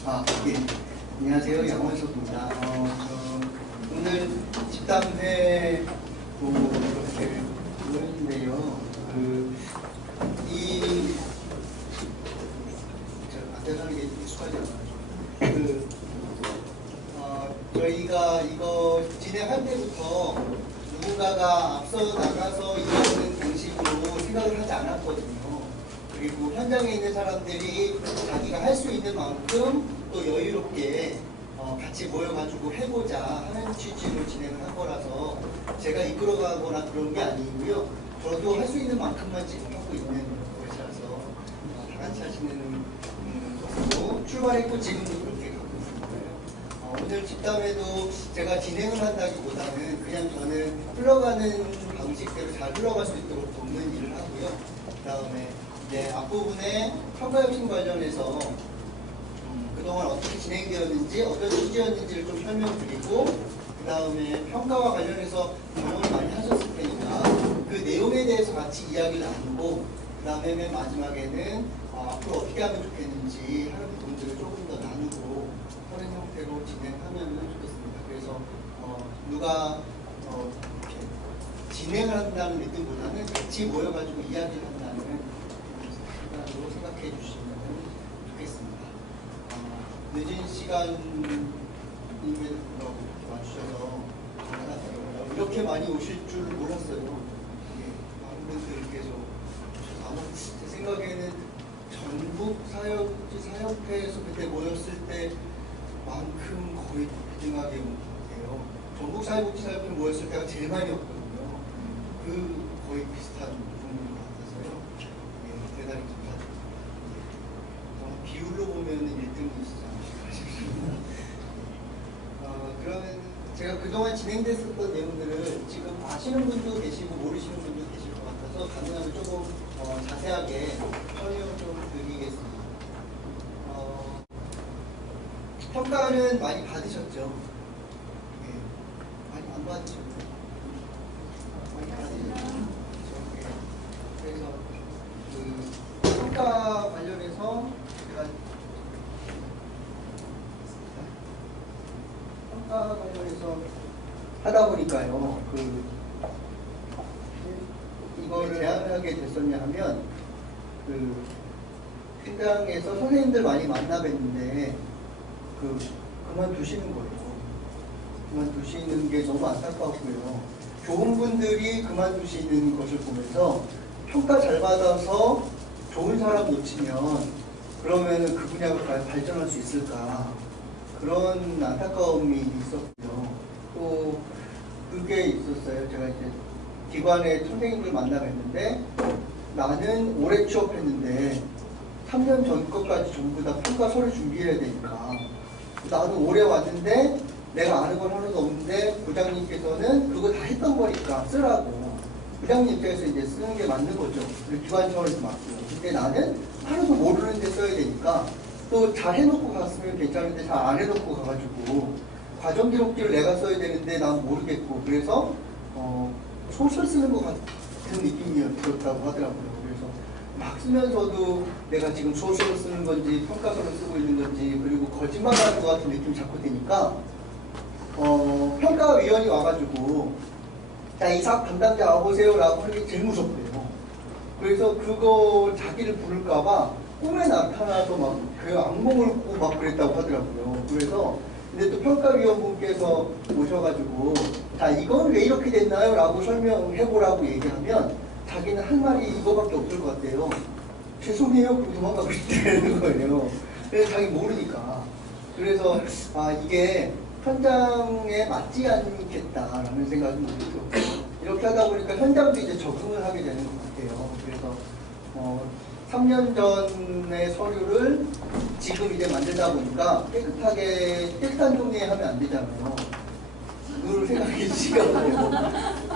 예. 안녕하세요. 양원석입니다. 오늘 집담회 이렇게 모였는데요. 대단하게 게 익숙하지 않아요. 저희가 이거 진행할 때부터 누군가가 앞서 나가서 이러는 방식으로 생각을 하지 않았거든요. 그리고 현장에 있는 사람들이 자기가 할 수 있는 만큼 또 여유롭게 같이 모여가지고 해보자 하는 취지로 진행을 한 거라서 제가 이끌어가거나 그런 게 아니고요. 저도 할 수 있는 만큼만 지금 하고 있는 것이라서 다 같이 하시는 것으로 출발했고 지금도 그렇게 가고 있는 거예요. 오늘 집담회도 제가 진행을 한다기보다는 그냥 저는 흘러가는 방식대로 잘 흘러갈 수 있도록 돕는 일을 하고요. 그 다음에 앞부분에 평가혁신 관련해서 그동안 어떻게 진행되었는지 어떤 취지였는지를 좀 설명드리고 그 다음에 평가와 관련해서 경험을 많이 하셨을 테니까 그 내용에 대해서 같이 이야기를 나누고 그 다음에 맨 마지막에는 앞으로 어떻게 하면 좋겠는지 하는 부분들을 조금 더 나누고 하는 형태로 진행하면 좋겠습니다. 그래서 누가 진행을 한다는 느낌보다는 같이 모여가지고 이야기를 한다는 생각으로 생각해 주시면 좋겠습니다. 늦은 시간임에도 불구하고 와주셔서 감사드려요. 이렇게 많이 오실 줄 몰랐어요. 많은 분들께서 아마 제 생각에는 전국 사역회에서 그때 모였을 때만큼 거의 비등하게 온 것 같아요. 전국 사회복지사역회 모였을 때가 제일 많이 왔거든요. 거의 비슷한 부분인 것 같아서요. 대단히 감사드립니다. 비율로 보면 1등이시지 않으실까 싶습니다. 그러면 제가 그동안 진행됐었던 내용들을 지금 아시는 분도 계시고 모르시는 분도 계실 것 같아서 가능하면 조금 자세하게 설명 좀 드리겠습니다. 평가는 많이 받으셨죠? 많이 안 받으셨죠? 많이 받으셨죠? 그래서 평가 관련해서 제가 평가 관련해서 하다 보니까요, 이걸 제안을 하게 됐었냐 하면, 현장에서 선생님들 많이 만나 뵀는데, 그만두시는 거예요. 그만두시는 게 너무 안타깝고요. 교원분들이 그만두시는 것을 보면서 평가 잘 받아서 좋은 사람 놓치면 그러면은 그 분야가 발전할 수 있을까, 그런 안타까움이 있었고요. 또 그게 있었어요. 제가 이제 기관의 선생님들 만나 뵀는데 나는 오래 취업했는데 3년 전 것까지 전부 다 평가 서류 준비해야 되니까 나는 오래 왔는데 내가 아는 건 하나도 없는데 부장님께서는 그거 다 했던 거니까 쓰라고, 부장님 입장에서 이제 쓰는 게 맞는 거죠. 기관 차원에서 맞고요. 근데 나는 하나도 모르는데 써야 되니까 또 잘 해놓고 갔으면 괜찮은데 잘 안 해놓고 가가지고 과정 기록지를 내가 써야 되는데 난 모르겠고, 그래서 소설 쓰는 것 같은 느낌이 들었다고 하더라고요. 그래서 막 쓰면서도 내가 지금 소설을 쓰는 건지 평가서를 쓰고 있는 건지, 그리고 거짓말하는 것 같은 느낌이 자꾸 드니까 평가위원이 와가지고 자, 이 사업 담당자 와보세요 라고 하는 게 제일 무섭대요. 그래서 그거 자기를 부를까봐 꿈에 나타나서 막 그 악몽을 꾸고 막 그랬다고 하더라고요. 그래서 근데 또 평가위원분께서 오셔가지고 자, 이건 왜 이렇게 됐나요? 라고 설명해보라고 얘기하면 자기는 할 말이 이거밖에 없을 것 같아요. 죄송해요. 그러고 도망가고 싶다는 거예요. 그래서 자기 모르니까. 그래서 이게 현장에 맞지 않겠다라는 생각이 들었고, 이렇게 하다 보니까 현장도 이제 적응을 하게 되는 것 같아요. 그래서 3년 전의 서류를 지금 이제 만들다 보니까 깨끗한 정리하면 안 되잖아요. 그걸 생각해 주시면 돼요.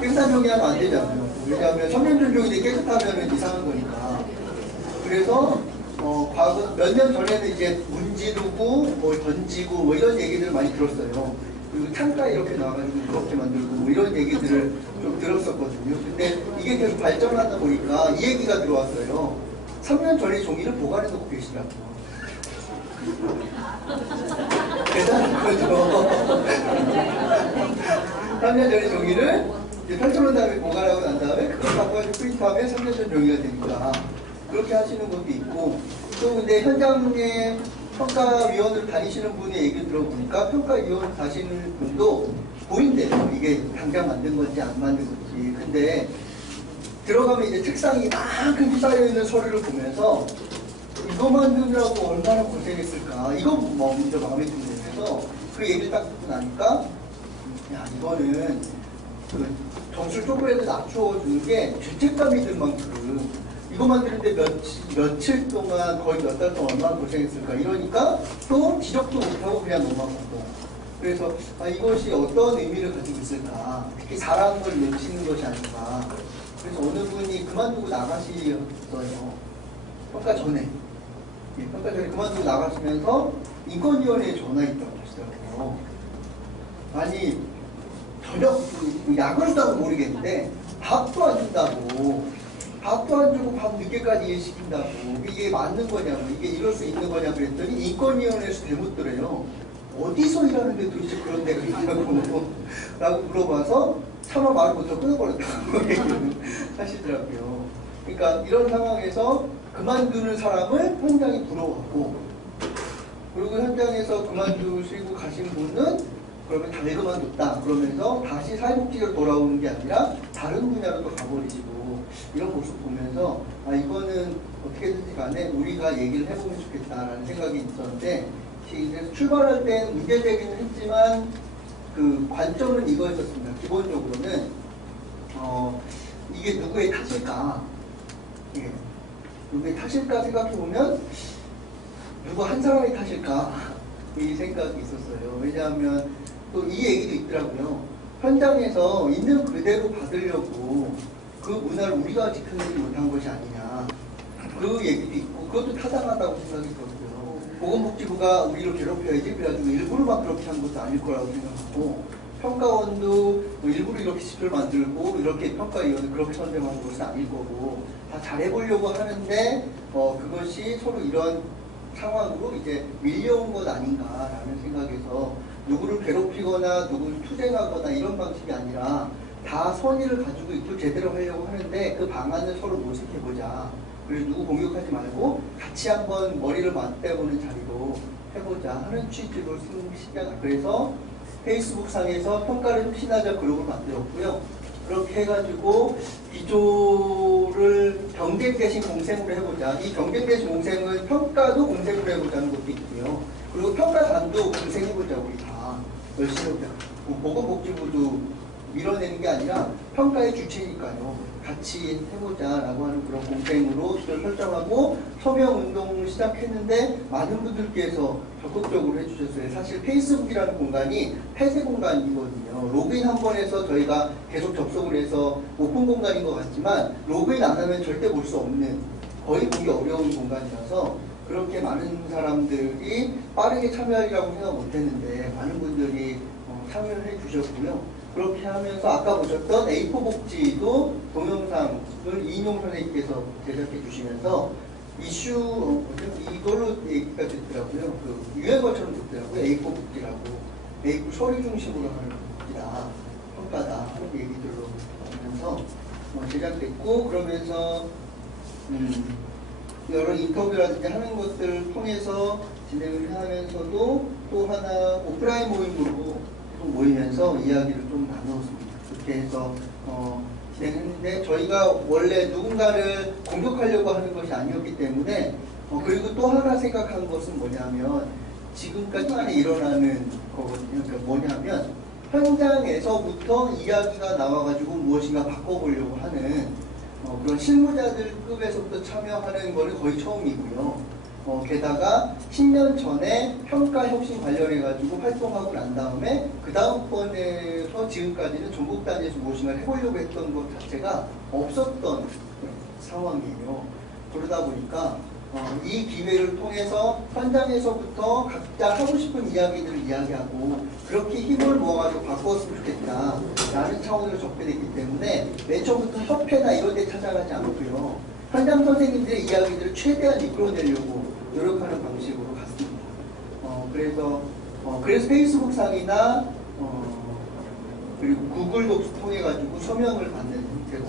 깨끗한 정리하면 안 되잖아요. 왜냐하면 3년 전 정리 깨끗하면 이상한 거니까. 그래서 과거 몇 년 전에는 이제 문지르고 뭐 던지고 뭐 이런 얘기들을 많이 들었어요. 그리고 창가에 이렇게 나와가지고 이렇게 만들고 뭐 이런 얘기들을 좀 들었었거든요. 근데 이게 계속 발전하다 보니까 이 얘기가 들어왔어요. 3년 전에 종이를 보관해 놓고 계시더라고요. 대단한 거죠. 3년 전의 종이를 이제 펼쳐놓은 다음에 보관하고 난 다음에 그걸 바꿔가지고 프린트하면 3년 전 종이가 되니까 그렇게 하시는 것도 있고, 또 근데 현장에 평가위원으로 다니시는 분의 얘기 들어보니까 평가위원 가시는 분도 보인대요. 이게 당장 만든 건지 안 만든 건지. 근데 들어가면 이제 책상이 이만큼 쌓여있는 서류를 보면서 이거 만드느라고 얼마나 고생했을까. 이거 먼저 마음에 들면서 그 얘기를 딱 듣고 나니까 야, 이거는 그 점수를 조금이라도 낮춰주는 게 죄책감이 들 만큼 이거 만드는데 며칠 동안 거의 몇 달 동안 얼마나 고생했을까. 이러니까 또 지적도 못하고 그냥 넘어가고. 그래서 이것이 어떤 의미를 가지고 있을까. 특히 잘하는 걸 놓치는 것이 아닌가. 그래서 어느 분이 그만두고 나가시었어요. 평가 전에. 예, 평가 전에 그만두고 나가시면서 인권위원회에 전화했다고 하시더라고요. 아니, 전혀 약을 주다고 모르겠는데 밥도 안 준다고. 밥도 안 주고 밤 늦게까지 일시킨다고. 이게 맞는 거냐고. 이게 이럴 수 있는 거냐고 그랬더니 인권위원회에서 대묻더래요. 어디서 일하는데 도대체 그런 데가 있냐고 라고 물어봐서 차마 말을 못하고 끊어버렸다고 얘기를 하시더라고요. 그러니까 이런 상황에서 그만두는 사람을 현장이 부러워하고, 그리고 현장에서 그만두시고 가신 분은 그러면 다 그만뒀다 그러면서 다시 사회복지로 돌아오는 게 아니라 다른 분야로 또 가버리시고, 이런 모습 보면서 이거는 어떻게든지 간에 우리가 얘기를 해보면 좋겠다라는 생각이 있었는데, 이제 출발할 땐 문제제기는 했지만 그 관점은 이거였었습니다. 기본적으로는 이게 누구의 탓일까? 예. 누구의 탓일까 생각해보면 누구 한 사람의 탓일까? 이 생각이 있었어요. 왜냐하면 또 이 얘기도 있더라고요. 현장에서 있는 그대로 받으려고 그 문화를 우리가 지켜내지 못한 것이 아니냐. 그 얘기도 있고, 그것도 타당하다고 생각이 들었고요. 보건복지부가 우리를 괴롭혀야지 그래가지고 일부러만 그렇게 한 것도 아닐 거라고 생각하고, 평가원도 일부러 이렇게 지표를 만들고 이렇게 평가위원을 그렇게 선정한 것은 아닐 거고, 다 잘해보려고 하는데 그것이 서로 이런 상황으로 이제 밀려온 것 아닌가라는 생각에서, 누구를 괴롭히거나 누구를 투쟁하거나 이런 방식이 아니라 다 선의를 가지고 있고 제대로 하려고 하는데 그 방안을 서로 모색해보자. 그래서 누구 공격하지 말고 같이 한번 머리를 맞대보는 자리로 해보자 하는 취지로 쓴 시작. 그래서 페이스북 상에서 평가를 혁신하자 그룹을 만들었고요. 그렇게 해가지고 비조를 경쟁 대신 공생으로 해보자. 이 경쟁 대신 공생은 평가도 공생으로 해보자는 것도 있고요. 그리고 평가단도 공생해보자. 우리 다 열심히 해보자. 보건복지부도 밀어내는 게 아니라 평가의 주체니까요. 같이 해보자라고 하는 그런 공생으로 시절 설정하고 서명운동을 시작했는데 많은 분들께서 적극적으로 해주셨어요. 사실 페이스북이라는 공간이 폐쇄 공간이거든요. 로그인 한 번 해서 저희가 계속 접속을 해서 오픈 공간인 것 같지만 로그인 안 하면 절대 볼 수 없는, 거의 보기 어려운 공간이라서 그렇게 많은 사람들이 빠르게 참여하리라고 생각 못했는데 많은 분들이 참여를 해주셨고요. 그렇게 하면서 아까 보셨던 A4 복지도 동영상을 이인용 선생님께서 제작해 주시면서 이슈 이걸로 얘기가 됐더라고요. 그 유행어처럼 됐더라고요. A4 복지라고. A4 서류 중심으로 하는 복지다, 평가다 그런 얘기들로 하면서 제작됐고, 그러면서 여러 인터뷰라든지 하는 것들을 통해서 진행을 하면서도 또 하나 오프라인 모임으로 모이면서 이야기를 좀 나누었습니다. 그렇게 해서 진행했는데, 저희가 원래 누군가를 공격하려고 하는 것이 아니었기 때문에 그리고 또 하나 생각한 것은 뭐냐면, 지금까지 많이 일어나는 거거든요. 그러니까 뭐냐면 현장에서부터 이야기가 나와가지고 무엇인가 바꿔보려고 하는 그런 실무자들급에서부터 참여하는 거는 거의 처음이고요. 게다가 10년 전에 평가혁신 관련해가지고 활동하고 난 다음에 그 다음번에서 지금까지는 전국 단위에서 무엇인가 해보려고 했던 것 자체가 없었던 상황이에요. 그러다 보니까 이 기회를 통해서 현장에서부터 각자 하고 싶은 이야기들을 이야기하고 그렇게 힘을 모아가지고 바꾸었으면 좋겠다 라는 차원으로 접근했기 때문에 맨 처음부터 협회나 이런 데 찾아가지 않고요. 현장 선생님들의 이야기들을 최대한 이끌어내려고 노력하는 방식으로 갔습니다. 그래서 페이스북 상이나 그리고 구글 독스 통해 가지고 서명을 받는 형태로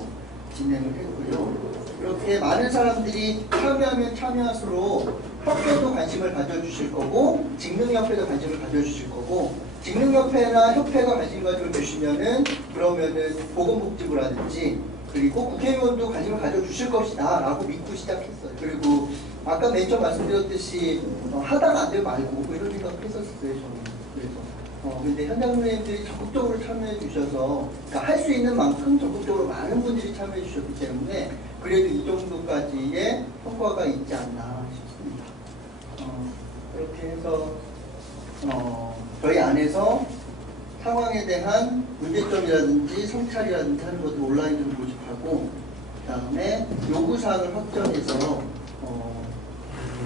진행을 했고요. 이렇게 많은 사람들이 참여하면 참여할수록 협회도 관심을 가져주실 거고 직능협회도 관심을 가져주실 거고 직능협회나 협회가 관심 가져주시면은 그러면은 보건복지부라든지 그리고 국회의원도 관심을 가져주실 것이다 라고 믿고 시작했어요. 그리고 아까 맨 처음 말씀드렸듯이 하다가 안 되면 말고 뭐 이런 생각했었어요 저는. 그래서 근데 현장 선생님들이 적극적으로 참여해 주셔서 그러니까 할 수 있는 만큼 적극적으로 많은 분들이 참여해 주셨기 때문에 그래도 이 정도까지의 성과가 있지 않나 싶습니다. 그렇게 해서 저희 안에서 상황에 대한 문제점이라든지 성찰이라든지 하는 것을 온라인으로 모집하고 그 다음에 요구사항을 확정해서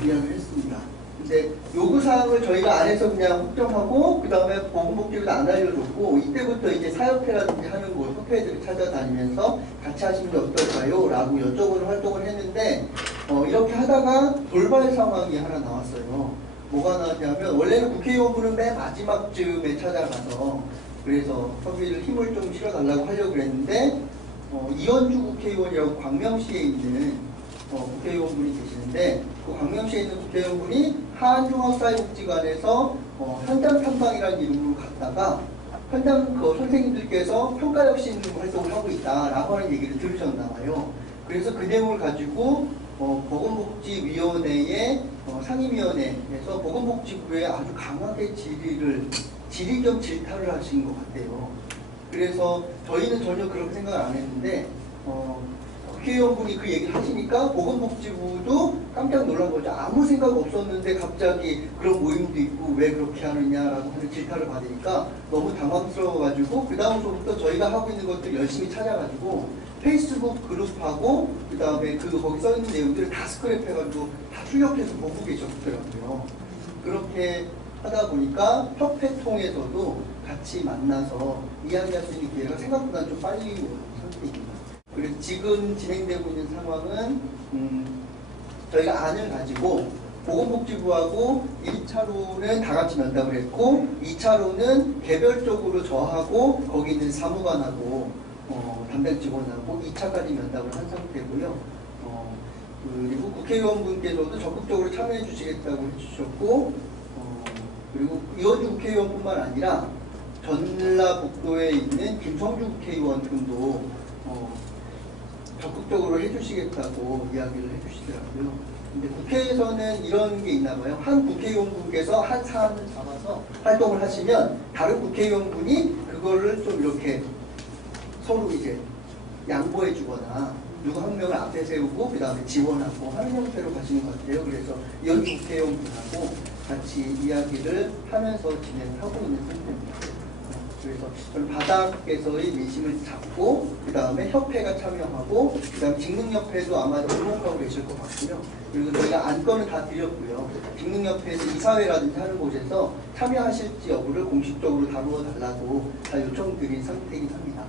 이야기를 했습니다. 근데 요구사항을 저희가 안에서 그냥 확정하고 그 다음에 보건복지부도 안 알려줬고 이때부터 이제 사협회라든지 하는 곳 협회들을 찾아다니면서 같이 하시는 게 어떨까요? 라고 여쭤보는 활동을 했는데 이렇게 하다가 돌발 상황이 하나 나왔어요. 뭐가 나왔냐면 원래는 국회의원분은 맨 마지막쯤에 찾아가서 그래서 협의를 힘을 좀 실어달라고 하려고 그랬는데 이현주 국회의원이라고 광명시에 있는 국회의원분이 계시는데 그 광명시에 있는 국회의원분이 한중학사회복지관에서 현장 탐방이라는 이름으로 갔다가 현장 선생님들께서 평가 없이 있는 활동을 하고 있다라고 하는 얘기를 들으셨나 봐요. 그래서 그 내용을 가지고 보건복지위원회의 상임위원회에서 보건복지부에 아주 강하게 질의 겸 질타를 하신 것 같아요. 그래서 저희는 전혀 그렇게 생각을 안 했는데 국회의원분이 그 얘기를 하시니까 보건복지부도 깜짝 놀란 거죠. 아무 생각 없었는데 갑자기 그런 모임도 있고 왜 그렇게 하느냐라고 하는 질타를 받으니까 너무 당황스러워가지고 그 다음부터 저희가 하고 있는 것들 열심히 찾아가지고 페이스북 그룹하고 그 다음에 거기 써있는 내용들을 다 스크랩해가지고 다 출력해서 보고 계셨더라고요. 그렇게 하다 보니까 협회 통해서도 같이 만나서 이야기할 수 있는 기회가 생각보다 좀 빨리 온 상태입니다. 그래서 지금 진행되고 있는 상황은 저희가 안을 가지고 보건복지부하고 1차로는 다 같이 면담을 했고 2차로는 개별적으로 저하고 거기 있는 사무관하고 담당 직원하고 2차까지 면담을 한 상태고요. 그리고 국회의원분께서도 적극적으로 참여해 주시겠다고 해주셨고 그리고 이현주 국회의원뿐만 아니라 전라북도에 있는 김성주 국회의원 분도 적극적으로 해주시겠다고 이야기를 해주시더라고요. 근데 국회에서는 이런 게 있나 봐요. 한 국회의원분께서 한 사안을 잡아서 활동을 하시면 다른 국회의원분이 그거를 좀 이렇게 서로 이제 양보해 주거나 누구 한 명을 앞에 세우고 그 다음에 지원하고 하는 형태로 가시는 것 같아요. 그래서 이현주 국회의원분하고 같이 이야기를 하면서 진행하고 있는 상태입니다. 그래서 저는 바닥에서의 민심을 잡고 그 다음에 협회가 참여하고 그 다음에 직능협회도 아마 주목하고 계실 것 같고요. 그리고 저희가 안건은 다 드렸고요. 직능협회에서 이사회라든지 하는 곳에서 참여하실지 여부를 공식적으로 다루어 달라고 다 요청드린 상태이긴 합니다.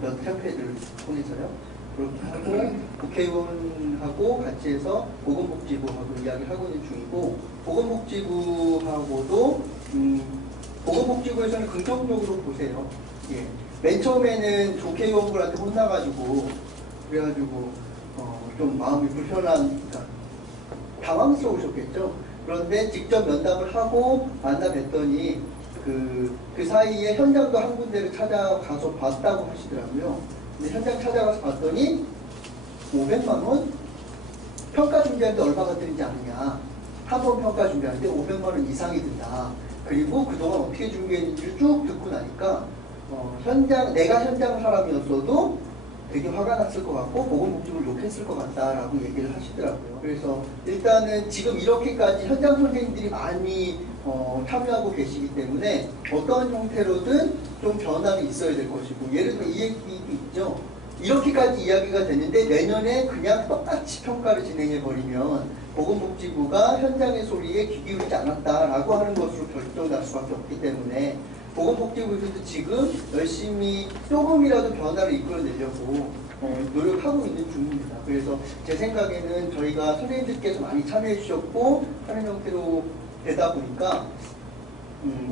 몇 협회들을 통해서요. 그렇게 하고 국회의원하고 같이 해서 보건복지부하고 이야기를 하고 있는 중이고 보건복지부하고도 보건복지부에서는 긍정적으로 보세요. 예. 맨 처음에는 국회의원분한테 혼나가지고 그래가지고 좀 마음이 불편하니까 당황스러우셨겠죠. 그런데 직접 면담을 하고 만나 뵀더니 그 사이에 현장도 한 군데를 찾아가서 봤다고 하시더라고요. 근데 현장 찾아가서 봤더니 500만 원? 평가 준비하는데 얼마가 들지 않느냐. 한 번 평가 준비하는데 500만 원 이상이 든다. 그리고 그동안 어떻게 준비했는지를 쭉 듣고 나니까 내가 현장 사람이었어도 되게 화가 났을 것 같고 보건복지부를 욕했을 것 같다라고 얘기를 하시더라고요. 그래서 일단은 지금 이렇게까지 현장 선생님들이 많이 참여하고 계시기 때문에 어떤 형태로든 좀 변화가 있어야 될 것이고 예를 들어 이 얘기도 있죠. 이렇게까지 이야기가 되는데 내년에 그냥 똑같이 평가를 진행해버리면 보건복지부가 현장의 소리에 귀 기울이지 않았다라고 하는 것으로 결정날 수밖에 없기 때문에 보건복지부에서도 지금 열심히 조금이라도 변화를 이끌어내려고 노력하고 있는 중입니다. 그래서 제 생각에는 저희가 선생님들께서 많이 참여해 주셨고 하는 형태로 되다 보니까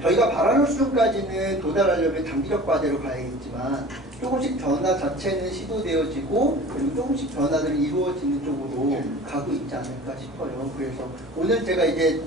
저희가 바라는 수준까지는 도달하려면 단기적 과제로 가야겠지만 조금씩 변화 자체는 시도되어지고 그리고 조금씩 변화들이 이루어지는 쪽으로 가고 있지 않을까 싶어요. 그래서 오늘 제가 이제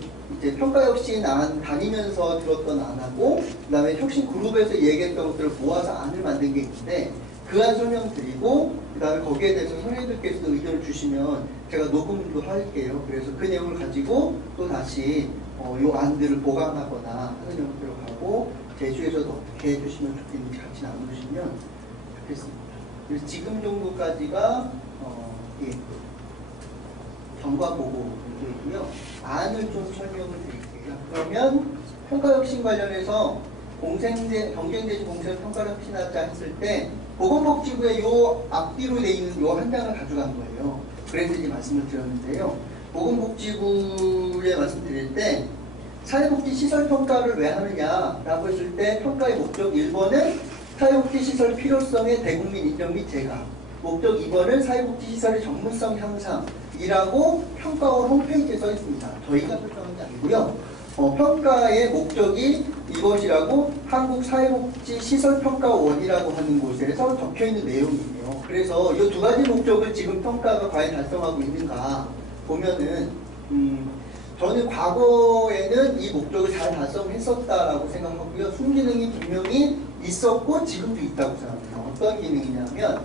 평가혁신 다니면서 들었던 안하고 그 다음에 혁신 그룹에서 얘기했던 것들을 모아서 안을 만든 게 있는데 그 안 설명드리고 그 다음에 거기에 대해서 선생님들께서도 의견을 주시면 제가 녹음도 할게요. 그래서 그 내용을 가지고 또 다시 요 안들을 보강하거나 하는 형태로 가고 제주에서도 어떻게 해주시면 좋겠는지 같이 나누시면 좋겠습니다. 그래서 지금 정도까지가 경과보고 정도이고요. 안을 좀 설명을 드릴게요. 그러면 평가혁신 관련해서 경쟁대지 공생 평가혁신하자 했을 때 보건복지부의 요 앞뒤로 돼 있는 요 한 장을 가져간 거예요. 그래서 이제 말씀을 드렸는데요. 보건복지부에 말씀드릴 때 사회복지시설 평가를 왜 하느냐라고 했을 때 평가의 목적 1번은 사회복지시설 필요성의 대국민 인정 및 제가, 목적 2번은 사회복지시설의 전문성 향상이라고 평가원 홈페이지에 써 있습니다. 저희가 설정한 게 아니고요. 평가의 목적이 이것이라고 한국사회복지시설평가원이라고 하는 곳에서 적혀있는 내용이에요. 그래서 이 두 가지 목적을 지금 평가가 과연 달성하고 있는가 보면은 저는 과거에는 이 목적을 잘 달성했었다라고 생각하고요. 순기능이 분명히 있었고 지금도 있다고 생각합니다. 어떤 기능이냐면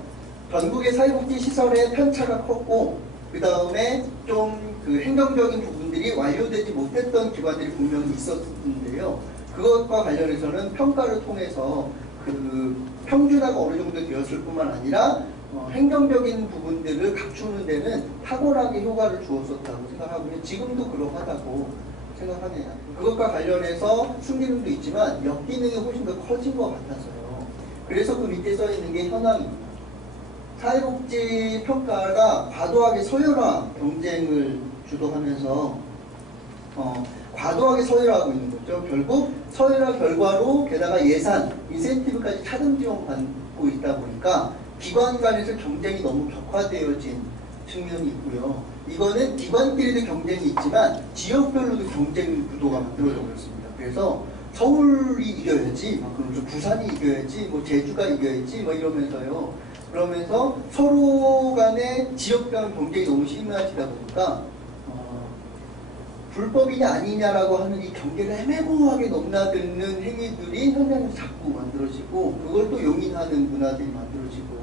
전국의 사회복지시설의 편차가 컸고 그 다음에 좀 그 행정적인 부분들이 완료되지 못했던 기관들이 분명히 있었는데요. 그것과 관련해서는 평가를 통해서 그 평준화가 어느 정도 되었을 뿐만 아니라 행정적인 부분들을 갖추는 데는 탁월하게 효과를 주었었다고 생각하고요. 지금도 그러하다고 생각하네요. 그것과 관련해서 순기능도 있지만 역기능이 훨씬 더 커진 것 같아서요. 그래서 그 밑에 써 있는 게 현황입니다. 사회복지 평가가 과도하게 서열화 경쟁을 주도하면서 과도하게 서열화하고 있는 거죠. 결국 서열화 결과로 게다가 예산, 인센티브까지 차등 지원받고 있다 보니까 기관 간에서 경쟁이 너무 격화되어진 측면이 있고요. 이거는 기관끼리도 경쟁이 있지만 지역별로도 경쟁 구도가 만들어져 버렸습니다. 그래서 서울이 이겨야지, 그러면서 부산이 이겨야지, 뭐 제주가 이겨야지, 뭐 이러면서요. 그러면서 서로 간의 지역 간 경쟁이 너무 심해지다 보니까 불법이냐 아니냐라고 하는 이 경계를 애매모호하게 넘나드는 행위들이 현장에서 자꾸 만들어지고 그걸 또 용인하는 문화들이 만들어지고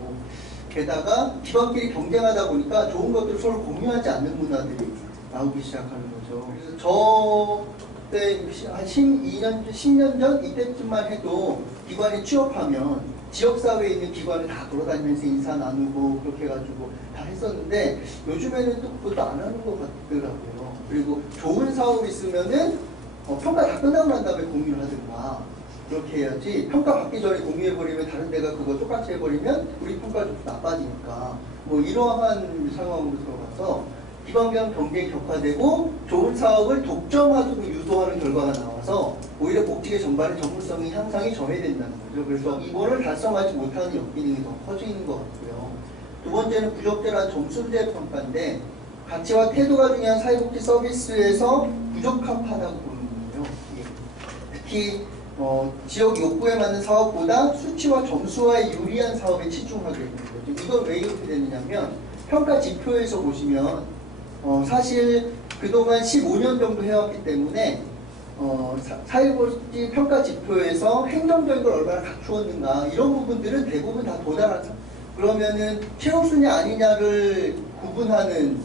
게다가 기관끼리 경쟁하다 보니까 좋은 것들을 서로 공유하지 않는 문화들이 나오기 시작하는 거죠. 그래서 저때 한 10년 전 이때쯤만 해도 기관에 취업하면 지역사회에 있는 기관을 다 돌아다니면서 인사 나누고 그렇게 해가지고 다 했었는데 요즘에는 또 그것도 안 하는 것 같더라고요. 그리고 좋은 사업이 있으면은 평가 다 끝나고 난 다음에 공유를 하든가 그렇게 해야지 평가 받기 전에 공유해버리면 다른 데가 그거 똑같이 해버리면 우리 평가가 좀 나빠지니까 뭐 이러한 상황으로 들어가서 기관 간 경쟁이 격화되고 좋은 사업을 독점하고 유도하는 결과가 나와서 오히려 복지계 전반의 전문성이 향상이 저해된다는 거죠. 그래서 이거를 달성하지 못하는 역기능이 더 커지는 것 같고요. 두 번째는 부적절한 점수제 평가인데 가치와 태도가 중요한 사회복지 서비스에서 부적합하다고 보는 거예요. 특히 지역 욕구에 맞는 사업보다 수치와 점수와의 유리한 사업에 치중하게 되는 거죠. 이건 왜 이렇게 되느냐면 평가 지표에서 보시면 사실 그동안 15년 정도 해왔기 때문에 사회복지 평가 지표에서 행정적인 걸 얼마나 갖추었는가 이런 부분들은 대부분 다 도달하죠. 그러면은 최우순위 아니냐를 구분하는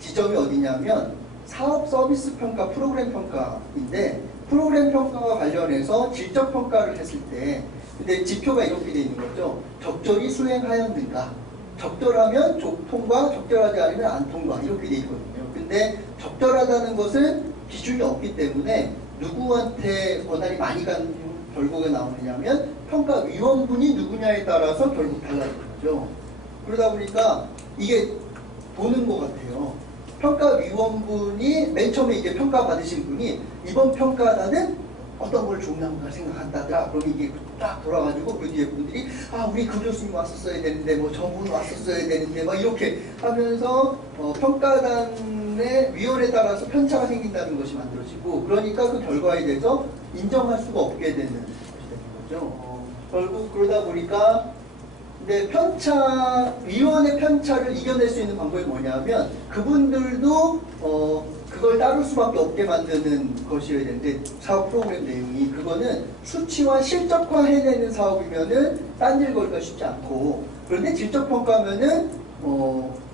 지점이 어디냐면 사업 서비스 평가, 프로그램 평가인데 프로그램 평가와 관련해서 질적 평가를 했을 때 근데 지표가 이렇게 되어 있는 거죠. 적절히 수행하였는가 적절하면 통과, 적절하지 않으면 안 통과 이렇게 되어 있거든요. 근데 적절하다는 것은 기준이 없기 때문에 누구한테 권한이 많이 간 결과가 나오느냐면 평가위원분이 누구냐에 따라서 결국 달라지는 거죠. 그러다 보니까 이게 도는 것 같아요. 평가위원분이 맨 처음에 이제 평가받으신 분이 이번 평가단은 어떤 걸 중요한가 생각한다더라. 그럼 이게 딱 돌아가지고 그 뒤에 분들이 우리 그 교수님 왔었어야 되는데 뭐 저분 왔었어야 되는데 막 이렇게 하면서 평가단 때문에 위원에 따라서 편차가 생긴다는 것이 만들어지고, 그러니까 그 결과에 대해서 인정할 수가 없게 되는 것이 되는 거죠. 결국 그러다 보니까 근데 위원의 편차를 이겨낼 수 있는 방법이 뭐냐면 그분들도 그걸 따를 수밖에 없게 만드는 것이어야 되는데, 사업 프로그램 내용이 그거는 수치화 실적화 해내는 사업이면은 딴 일 걸기가 쉽지 않고, 그런데 질적평가면은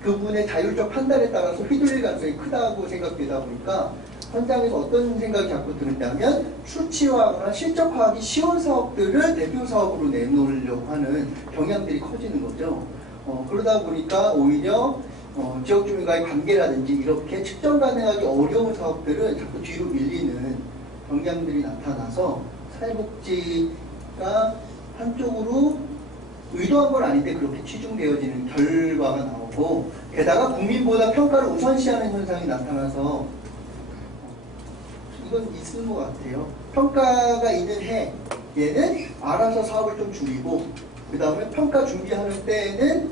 그분의 자율적 판단에 따라서 휘둘릴 가능성이 크다고 생각되다 보니까 현장에서 어떤 생각이 자꾸 드는다면 수치화하거나 실적화하기 쉬운 사업들을 대표 사업으로 내놓으려고 하는 경향들이 커지는 거죠. 그러다 보니까 오히려 지역 주민과의 관계라든지 이렇게 측정 가능하기 어려운 사업들은 자꾸 뒤로 밀리는 경향들이 나타나서 사회복지가 한쪽으로 의도한 건 아닌데 그렇게 치중되어지는 결과가 나오고, 게다가 국민보다 평가를 우선시하는 현상이 나타나서 이건 있는 것 같아요. 평가가 있는 해에는 알아서 사업을 좀 줄이고, 그 다음에 평가 준비하는 때에는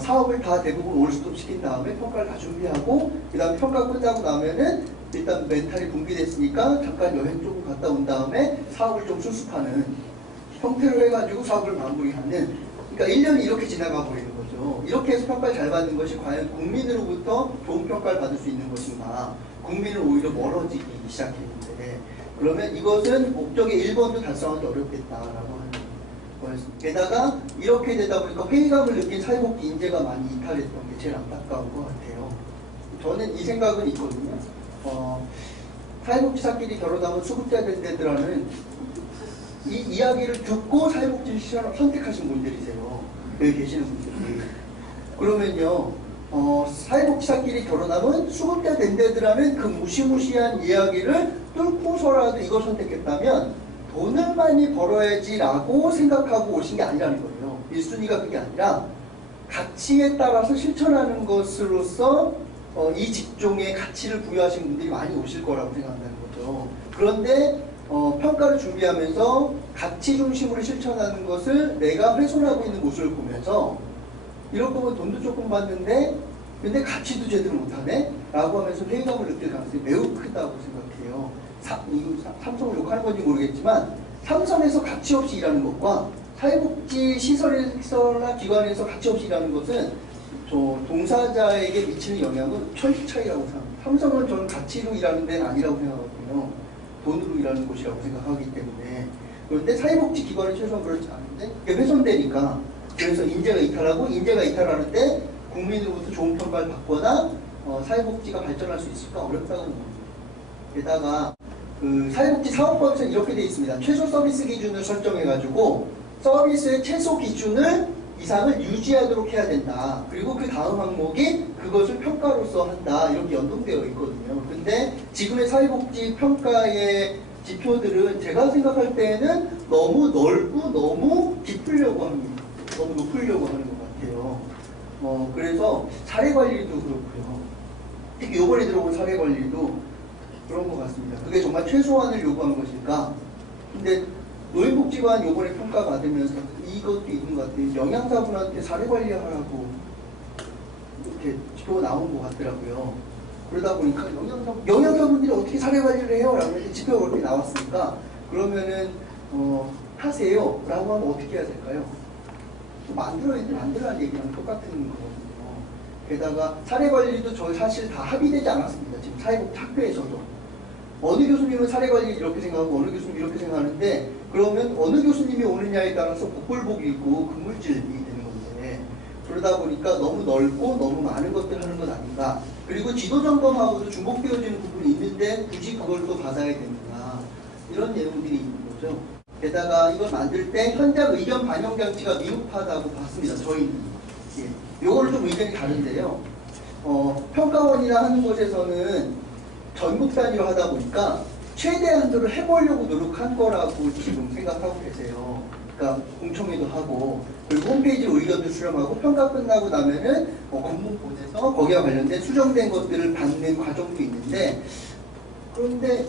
사업을 다 대부분 올스톱 시킨 다음에 평가를 다 준비하고, 그 다음에 평가 끝나고 나면은 일단 멘탈이 분비됐으니까 잠깐 여행 조금 갔다 온 다음에 사업을 좀 수습하는 형태로 해가지고 사업을 마무리하는, 그러니까 1년이 이렇게 지나가 버리는 거죠. 이렇게 해서 평가를 잘 받는 것이 과연 국민으로부터 좋은 평가를 받을 수 있는 것인가, 국민은 오히려 멀어지기 시작했는데, 그러면 이것은 목적의 1번도 달성하기 어렵겠다라고 하는 거였습니다. 게다가 이렇게 되다 보니까 회의감을 느낀 사회복지 인재가 많이 이탈했던 게 제일 안타까운 것 같아요. 저는 이 생각은 있거든요. 사회복지사끼리 결혼하면 수급자 된 데들하는 이 이야기를 듣고 사회복지 시설을 선택하신 분들이세요. 여기 계시는 분들이. 그러면요, 사회복지사끼리 결혼하면 수급자 된 데들하는 그 무시무시한 이야기를 뚫고서라도 이걸 선택했다면 돈을 많이 벌어야지라고 생각하고 오신 게 아니라는 거예요. 1순위가 그게 아니라 가치에 따라서 실천하는 것으로서 이 직종에 가치를 부여하신 분들이 많이 오실 거라고 생각한다는 거죠. 그런데 평가를 준비하면서 가치 중심으로 실천하는 것을 내가 훼손하고 있는 모습을 보면서 이럴 거면 돈도 조금 받는데 근데 가치도 제대로 못하네? 라고 하면서 회의감을 느낄 가능성이 매우 크다고 생각해요. 삼성을 욕하는 건지 모르겠지만 삼성에서 가치 없이 일하는 것과 사회복지 시설이나 기관에서 가치 없이 일하는 것은 동사자에게 미치는 영향은 천지 차이라고 생각합니다. 삼성은 저는 가치로 일하는 데는 아니라고 생각하거든요. 돈으로 일하는 곳이라고 생각하기 때문에. 그런데 사회복지 기관은 최소한 그렇지 않은데 그게 훼손되니까, 그래서 인재가 이탈하고, 인재가 이탈하는데 국민으로부터 좋은 평가를 받거나 사회복지가 발전할 수 있을까 어렵다고 봅니다. 게다가 그 사회복지 사업법에서는 이렇게 되어 있습니다. 최소 서비스 기준을 설정해가지고 서비스의 최소 기준을 이상을 유지하도록 해야 된다. 그리고 그 다음 항목이 그것을 평가로서 한다. 이렇게 연동되어 있거든요. 근데 지금의 사회복지 평가의 지표들은 제가 생각할 때에는 너무 넓고 너무 깊으려고 합니다. 너무 높으려고 하는 것 같아요. 그래서 사례관리도 그렇고요. 특히 이번에 들어온 사례관리도 그런 것 같습니다. 그게 정말 최소한을 요구한 것일까? 근데 노인복지관 요번에 평가받으면서 이것도 있는 것 같아요. 영양사분한테 사례관리하라고 이렇게 지표가 나온 것 같더라고요. 그러다 보니까 영양사분들이 어떻게 사례관리를 해요? 라고 했는데 지표가 그렇게 나왔으니까 그러면은 하세요 라고 하면 어떻게 해야 될까요? 만들어라는 얘기랑 똑같은 거거든요. 게다가 사례관리도 저희 사실 다 합의되지 않았습니다. 지금 사회복지 학교에서도. 어느 교수님은 사례관리 이렇게 생각하고 어느 교수님 이렇게 생각하는데, 그러면 어느 교수님이 오느냐에 따라서 복불복이고 금물질이 되는 건데, 그러다 보니까 너무 넓고 너무 많은 것들 하는 것 아닌가. 그리고 지도점검하고도 중복되어지는 부분이 있는데 굳이 그걸 또 받아야 되는가, 이런 내용들이 있는 거죠. 게다가 이걸 만들 때 현장 의견 반영 장치가 미흡하다고 봤습니다. 저희는. 예. 요거는 좀 의견이 다른데요. 평가원이나 하는 곳에서는 전국 단위로 하다 보니까 최대한도를 해보려고 노력한 거라고 지금 생각하고 계세요. 그러니까 공청회도 하고, 그리고 홈페이지로 의견도 수렴하고, 평가 끝나고 나면은 공문 보내서 거기와 관련된 수정된 것들을 받는 과정도 있는데, 그런데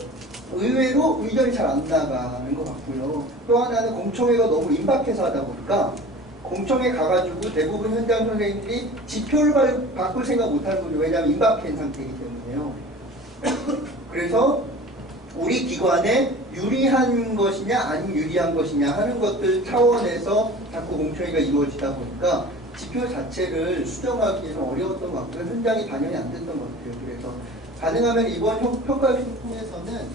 의외로 의견이 잘 안 나가는 것 같고요. 또 하나는 공청회가 너무 임박해서 하다 보니까 공청회 가가지고 대부분 현장 선생님들이 지표를 바꿀 생각 못하는 거죠. 왜냐하면 임박한 상태이기 때문에. 거잖아요. 그래서 우리 기관에 유리한 것이냐 아니면 유리한 것이냐 하는 것들 차원에서 자꾸 공청회가 이루어지다 보니까 지표 자체를 수정하기 좀 어려웠던 것 같고요. 현장이 반영이 안 됐던 것 같아요. 그래서 가능하면 이번 평가를 통해서는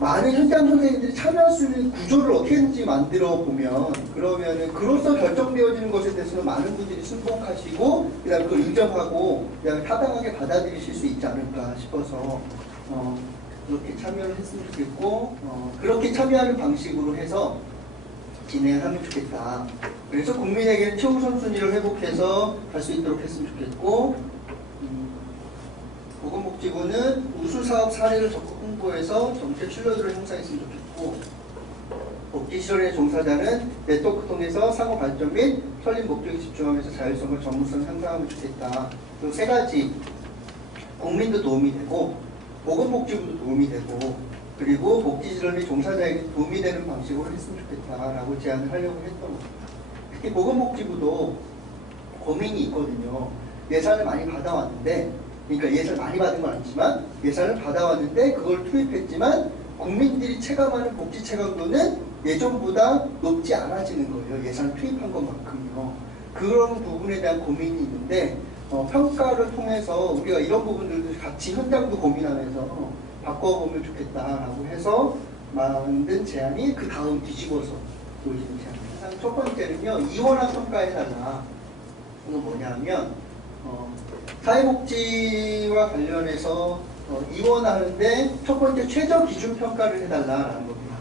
많은 현장 선생님들이 참여할 수 있는 구조를 어떻게든지 만들어 보면, 그러면은 그로서 결정되어지는 것에 대해서는 많은 분들이 순복하시고 그다음에 그걸 인정하고 그다음에 타당하게 받아들이실 수 있지 않을까 싶어서 그렇게 참여를 했으면 좋겠고, 그렇게 참여하는 방식으로 해서 진행을 하면 좋겠다. 그래서 국민에게는 최우선 순위를 회복해서 갈 수 있도록 했으면 좋겠고, 보건복지부는 우수사업 사례를 적극 홍보해서 정책 신뢰도를 형성했으면 좋겠고, 복지시설의 종사자는 네트워크 통해서 상호 발전 및 설립 목적에 집중하면서 자율성과 전문성을 향상하면 좋겠다. 이 세 가지, 국민도 도움이 되고 보건복지부도 도움이 되고 그리고 복지시설 및 종사자에게 도움이 되는 방식으로 했으면 좋겠다라고 제안을 하려고 했던 겁니다. 특히 보건복지부도 고민이 있거든요. 예산을 많이 받아왔는데, 그러니까 예산을 많이 받은 건 아니지만 예산을 받아왔는데 그걸 투입했지만 국민들이 체감하는 복지 체감도는 예전보다 높지 않아지는 거예요. 예산을 투입한 것만큼요. 그런 부분에 대한 고민이 있는데, 평가를 통해서 우리가 이런 부분들도 같이 현장도 고민하면서 바꿔보면 좋겠다라고 해서 만든 제안이 그 다음 뒤집어서 보여지는 제안입니다. 첫 번째는요, 이원화 평가해달라. 이건 뭐냐면 사회복지와 관련해서 이원하는데 첫 번째 최저 기준 평가를 해달라라는 겁니다.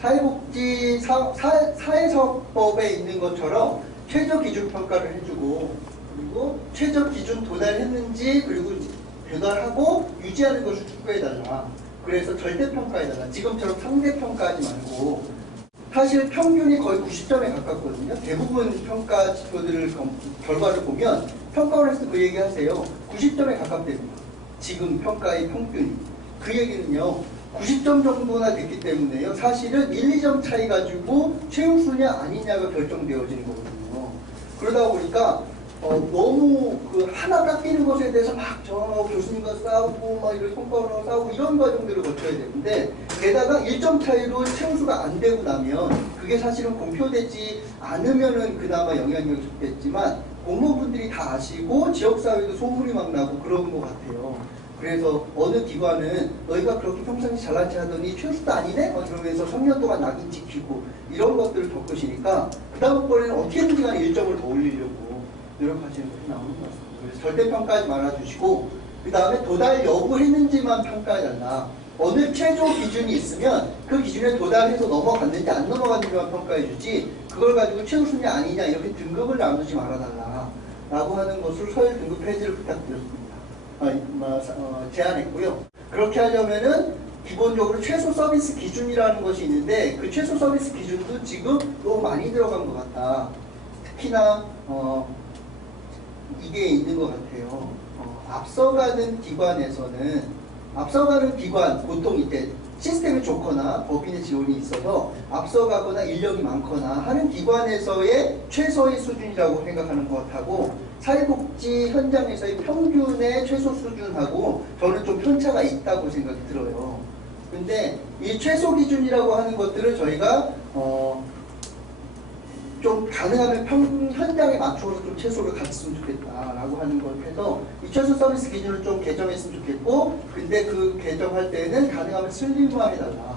사회복지 사회사업법에 있는 것처럼 최저 기준 평가를 해주고, 그리고 최저 기준 도달했는지 그리고 도달하고 유지하는 것을 추구해달라. 그래서 절대평가해달라. 지금처럼 상대평가하지 말고, 사실 평균이 거의 90점에 가깝거든요. 대부분 평가 지표들을 결과를 보면 평가를 해서 그 얘기 하세요. 90점에 가깝답니다. 지금 평가의 평균이. 그 얘기는요, 90점 정도나 됐기 때문에요. 사실은 1, 2점 차이 가지고 최우수냐 아니냐가 결정되어지는 거거든요. 그러다 보니까 너무 그 하나 깎이는 것에 대해서 막 교수님과 싸우고 막 이런 성과로 싸우고 이런 과정들을 거쳐야 되는데, 게다가 1점 차이로 최우수가 안 되고 나면 그게 사실은 공표되지 않으면은 그나마 영향력이 좋겠지만 공무원분들이 다 아시고 지역사회도 소문이 막 나고 그런 것 같아요. 그래서 어느 기관은 너희가 그렇게 평상시 잘나지 하더니 최우수도 아니네? 그러면서 3년 동안 낙인 찍히고 이런 것들을 겪으시니까 그 다음번에는 어떻게든지 간에 1점을 더 올리려고 노력하시는 것이 나오는 것 같습니다. 그래서 절대평가하지 말아주시고, 그 다음에 도달 여부했는지만 평가해달라. 어느 최저 기준이 있으면 그 기준에 도달해서 넘어갔는지 안 넘어갔는지만 평가해주지, 그걸 가지고 최우수냐 아니냐 이렇게 등급을 나누지 말아달라 라고 하는 것을 서열 등급 폐지를 부탁드렸습니다. 제안했고요. 그렇게 하려면은 기본적으로 최소 서비스 기준이라는 것이 있는데, 그 최소 서비스 기준도 지금 너무 많이 들어간 것 같다. 특히나 이게 있는 것 같아요. 앞서가는 기관, 보통 이제 시스템이 좋거나 법인의 지원이 있어서 앞서가거나 인력이 많거나 하는 기관에서의 최소의 수준이라고 생각하는 것하고, 사회복지 현장에서의 평균의 최소 수준하고 저는 좀 편차가 있다고 생각이 들어요. 근데 이 최소 기준이라고 하는 것들을 저희가 좀 가능하면 현장에 맞춰서 좀 최소를 갖췄으면 좋겠다라고 하는 걸 해서 이 최소 서비스 기준을 좀 개정했으면 좋겠고, 근데 그 개정할 때는 가능하면 슬림화해달라.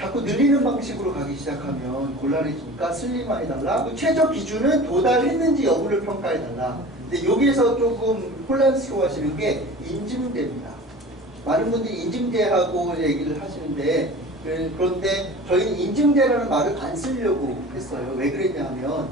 자꾸 늘리는 방식으로 가기 시작하면 곤란해지니까 슬림화해달라. 그 최저 기준은 도달했는지 여부를 평가해달라. 근데 여기에서 조금 혼란스러워하시는 게 인증제입니다. 많은 분들이 인증제하고 얘기를 하시는데, 그런데 저희는 인증제라는 말을 안 쓰려고 했어요. 왜 그랬냐면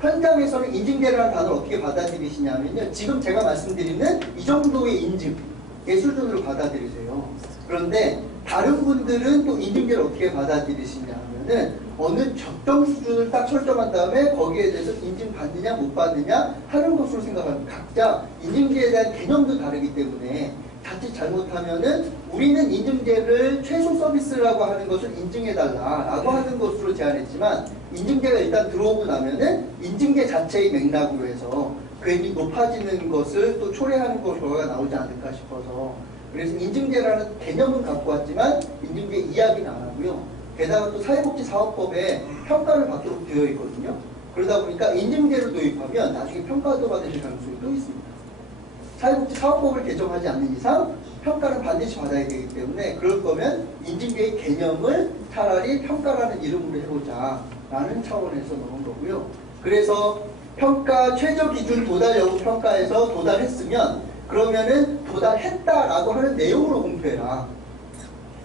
현장에서는 인증제라는 단어를 어떻게 받아들이시냐면요, 지금 제가 말씀드리는 이 정도의 인증의 수준으로 받아들이세요. 그런데 다른 분들은 또 인증제를 어떻게 받아들이시냐면은 어느 적정 수준을 딱 설정한 다음에 거기에 대해서 인증받느냐 못 받느냐 하는 것으로 생각합니다. 각자 인증제에 대한 개념도 다르기 때문에 자칫 잘못하면은 우리는 인증제를 최소 서비스라고 하는 것을 인증해달라라고 하는 것으로 제안했지만, 인증제가 일단 들어오고 나면은 인증제 자체의 맥락으로 해서 괜히 높아지는 것을 또 초래하는 결과가 나오지 않을까 싶어서 그래서 인증제라는 개념은 갖고 왔지만 인증제 이야기는 안 하고요. 게다가 또 사회복지사업법에 평가를 받도록 되어 있거든요. 그러다 보니까 인증제를 도입하면 나중에 평가도 받으실 가능성이 또 있습니다. 사회복지사업법을 개정하지 않는 이상 평가는 반드시 받아야 되기 때문에 그럴 거면 인증제의 개념을 차라리 평가라는 이름으로 해보자 라는 차원에서 넣은 거고요. 그래서 평가 최저 기준 도달 여부 평가에서 도달했으면 그러면은 도달했다라고 하는 내용으로 공표해라.